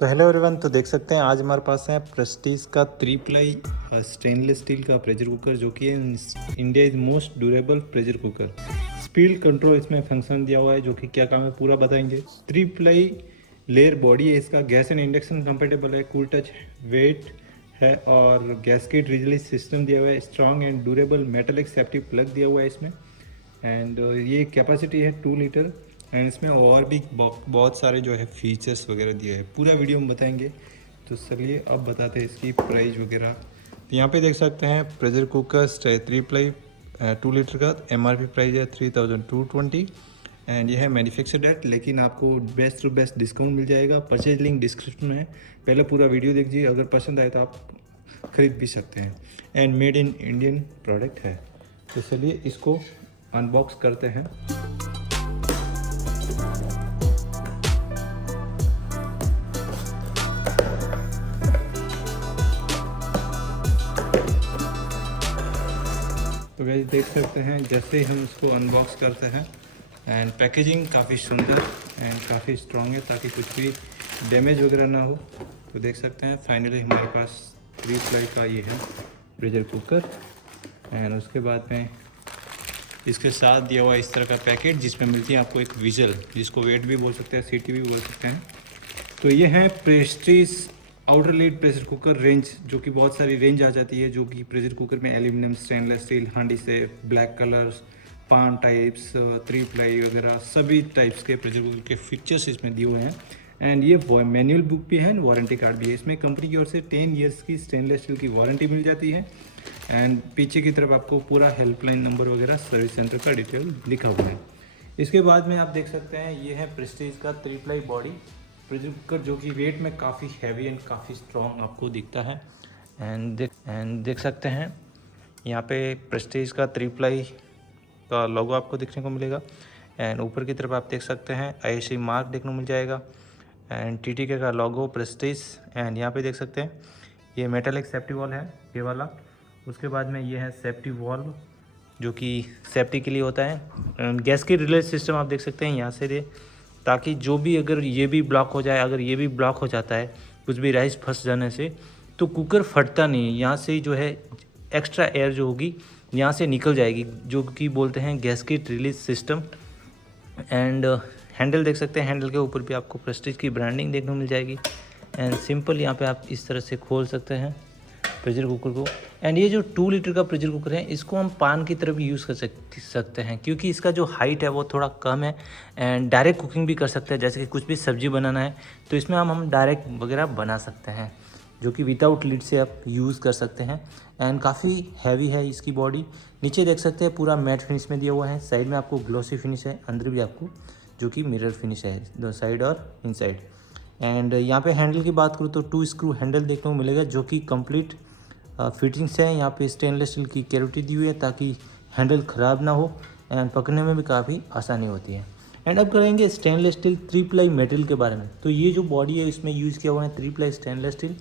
तो hello everyone, तो देख सकते हैं आज हमारे पास है प्रेस्टीज का 3 प्लाई स्टेनलेस स्टील का प्रेशर कुकर, जो कि India is most durable pressure cooker. Speed control इसमें फंक्शन दिया हुआ है, जो कि क्या काम है पूरा बताएंगे। 3 प्लाई लेयर बॉडी है इसका, गैस एंड इंडक्शन कंपेटेबल है, कूल टच वेट है और गैसकेट रिलीज सिस्टम दिया हुआ है, strong and durable metallic safety plug दिया हुआ है इसमें। एंड ये कैपेसिटी है 2 लीटर। एंड इसमें और भी बहुत सारे जो है फीचर्स वगैरह दिए हैं, पूरा वीडियो में बताएंगे। तो चलिए अब बताते हैं इसकी प्राइस वगैरह। तो यहाँ पे देख सकते हैं प्रेशर कुकर 3 प्लाई 2 लीटर का MRP प्राइस है 3220। एंड यह है मैन्युफैक्चर्ड एट, लेकिन आपको बेस्ट टू बेस्ट डिस्काउंट मिल जाएगा। परचेज लिंक डिस्क्रिप्शन में है, पहले पूरा वीडियो देखिए, अगर पसंद आए तो आप खरीद भी सकते हैं। And made in Indian product है। तो चलिए इसको अनबॉक्स करते हैं। तो गाइस देख सकते हैं जैसे ही हम इसको अनबॉक्स करते हैं, एंड पैकेजिंग काफ़ी सुंदर एंड काफ़ी स्ट्रॉन्ग है, ताकि कुछ भी डैमेज वगैरह ना हो। तो देख सकते हैं फाइनली हमारे पास 3 प्लाई का ये है प्रेशर कुकर। एंड उसके बाद में इसके साथ दिया हुआ इस तरह का पैकेट, जिसमें मिलती है आपको एक विजल, जिसको वेट भी बोल सकते हैं, सीटी भी बोल सकते हैं। तो ये है Prestige outer lead pressure cooker range, जो कि बहुत सारी रेंज आ जाती है, जो कि प्रेशर कुकर में एल्यूमिनियम, स्टेनलेस स्टील, हांडी से ब्लैक कलर्स, पान टाइप्स, 3 प्लाई वगैरह सभी टाइप्स के प्रेशर कुकर के फीचर्स इसमें दिए हुए हैं। एंड ये मैनुअल बुक भी है, वारंटी कार्ड भी है। इसमें कंपनी की ओर से 10 ईयर्स की स्टेनलेस स्टील की वारंटी मिल जाती है। एंड पीछे की तरफ आपको पूरा हेल्पलाइन नंबर वगैरह सर्विस सेंटर का डिटेल लिखा हुआ है। इसके बाद में आप देख सकते हैं ये है प्रेस्टीज का 3 प्लाई बॉडी प्रेशर कुकर, जो कि वेट में काफ़ी हैवी एंड काफ़ी स्ट्रॉन्ग आपको दिखता है। एंड देख सकते हैं यहाँ पे प्रेस्टीज का 3 प्लाई का लोगो आपको देखने को मिलेगा। एंड ऊपर की तरफ आप देख सकते हैं ISI मार्क देखने को मिल जाएगा। एंड TTK का लोगो प्रेस्टीज। एंड यहाँ पे देख सकते हैं ये मेटालिक सेफ्टी वॉल है, ये वाला। उसके बाद में ये है सेफ्टी वॉल्व, जो कि सेफ्टी के लिए होता है। गैस की रिले सिस्टम आप देख सकते हैं यहाँ से दे, ताकि जो भी अगर ये भी ब्लॉक हो जाए, अगर ये भी ब्लॉक हो जाता है कुछ भी राइस फंस जाने से, तो कुकर फटता नहीं है। यहाँ से जो है एक्स्ट्रा एयर जो होगी यहाँ से निकल जाएगी, जो कि बोलते हैं gasket release system. And handle देख सकते हैं, हैंडल के ऊपर भी आपको प्रेस्टीज की ब्रांडिंग देखने को मिल जाएगी। एंड सिंपल यहाँ पे आप इस तरह से खोल सकते हैं प्रेशर कुकर को। एंड ये जो 2 लीटर का प्रेशर कुकर है, इसको हम पान की तरफ यूज़ कर सकते हैं, क्योंकि इसका जो हाइट है वो थोड़ा कम है। एंड डायरेक्ट कुकिंग भी कर सकते हैं, जैसे कि कुछ भी सब्जी बनाना है तो इसमें हम डायरेक्ट वगैरह बना सकते हैं, जो कि विदाउट लीड से आप यूज़ कर सकते हैं। एंड काफ़ी हैवी है इसकी बॉडी। नीचे देख सकते हैं पूरा मैट फिनिश में दिया हुआ है, साइड में आपको ग्लॉसी फिनिश है, अंदर भी आपको जो कि मिरर फिनिश है, दो साइड और इनसाइड। एंड यहाँ पे हैंडल की बात करूँ तो 2 स्क्रू हैंडल देखने को मिलेगा, जो कि कंप्लीट फिटिंग्स है। यहाँ पे स्टेनलेस स्टील की कैविटी दी हुई है, ताकि हैंडल ख़राब ना हो एंड पकड़ने में भी काफ़ी आसानी होती है। एंड अब करेंगे स्टेनलेस स्टील 3 प्लाई मटेरियल के बारे में। तो ये जो बॉडी है इसमें यूज़ किया हुआ है 3 प्लाई स्टेनलेस स्टील,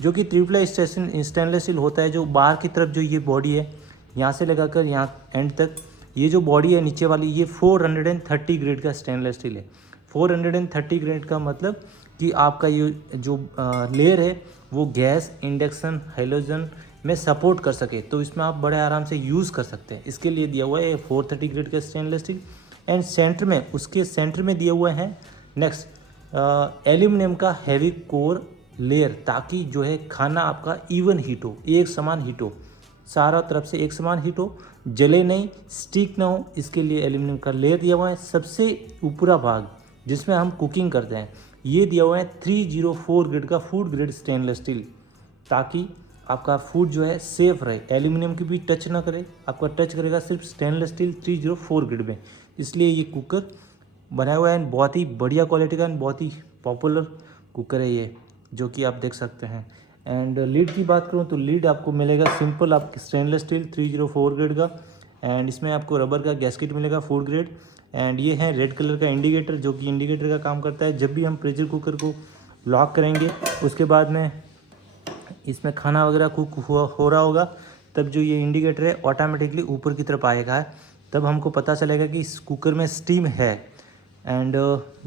जो कि 3 प्लाई स्टेनलेस स्टील होता है। जो बाहर की तरफ जो ये बॉडी है, यहाँ से लगाकर यहाँ एंड तक, ये जो बॉडी है नीचे वाली, ये 430 ग्रेड का स्टेनलेस स्टील है। 430 ग्रेड का मतलब कि आपका ये जो लेयर है वो गैस, इंडक्शन, हैलोजन में सपोर्ट कर सके, तो इसमें आप बड़े आराम से यूज़ कर सकते हैं। इसके लिए दिया हुआ है 430 ग्रेड का स्टेनलेस स्टील। एंड सेंटर में, उसके सेंटर में दिया हुआ है नेक्स्ट एल्यूमिनियम का हैवी कोर लेयर, ताकि जो है खाना आपका इवन हीट हो, एक समान हीट हो, सारा तरफ से एक समान हीट हो, जले नहीं, स्टिक ना हो। इसके लिए एल्यूमिनियम का लेयर दिया हुआ है। सबसे ऊपरा भाग जिसमें हम कुकिंग करते हैं, ये दिया हुआ है 304 ग्रेड का फूड ग्रेड स्टेनलेस स्टील, ताकि आपका फूड जो है सेफ रहे, एल्यूमिनियम की भी टच ना करे, आपका टच करेगा सिर्फ स्टेनलेस स्टील 304 ग्रेड में। इसलिए ये कुकर बनाया हुआ है, बहुत ही बढ़िया क्वालिटी का, बहुत ही पॉपुलर कुकर है ये, जो कि आप देख सकते हैं। एंड लीड की बात करूँ तो लीड आपको मिलेगा सिंपल, आपकी स्टेनलेस स्टील 304 ग्रेड का। एंड इसमें आपको रबर का गैस्केट मिलेगा फूड ग्रेड। एंड ये है रेड कलर का इंडिकेटर, जो कि इंडिकेटर का काम करता है जब भी हम प्रेशर कुकर को लॉक करेंगे, उसके बाद में इसमें खाना वगैरह कुक हो रहा होगा, तब जो ये इंडिकेटर है ऑटोमेटिकली ऊपर की तरफ आएगा, तब हमको पता चलेगा कि इस कुकर में स्टीम है। एंड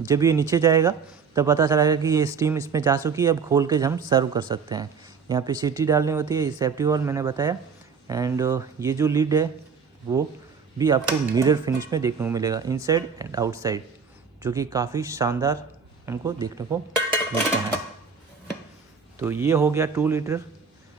जब ये नीचे जाएगा तब पता चलेगा कि ये स्टीम इसमें जा चुकी है। अब खोल के हम सर्व कर सकते हैं। यहाँ पे सीटी डालनी होती है, सेफ्टी वाल मैंने बताया। एंड ये जो लिड है वो भी आपको मिरर फिनिश में देखने को मिलेगा, इनसाइड एंड आउटसाइड, जो कि काफ़ी शानदार हमको देखने को मिलता है। तो ये हो गया 2 लीटर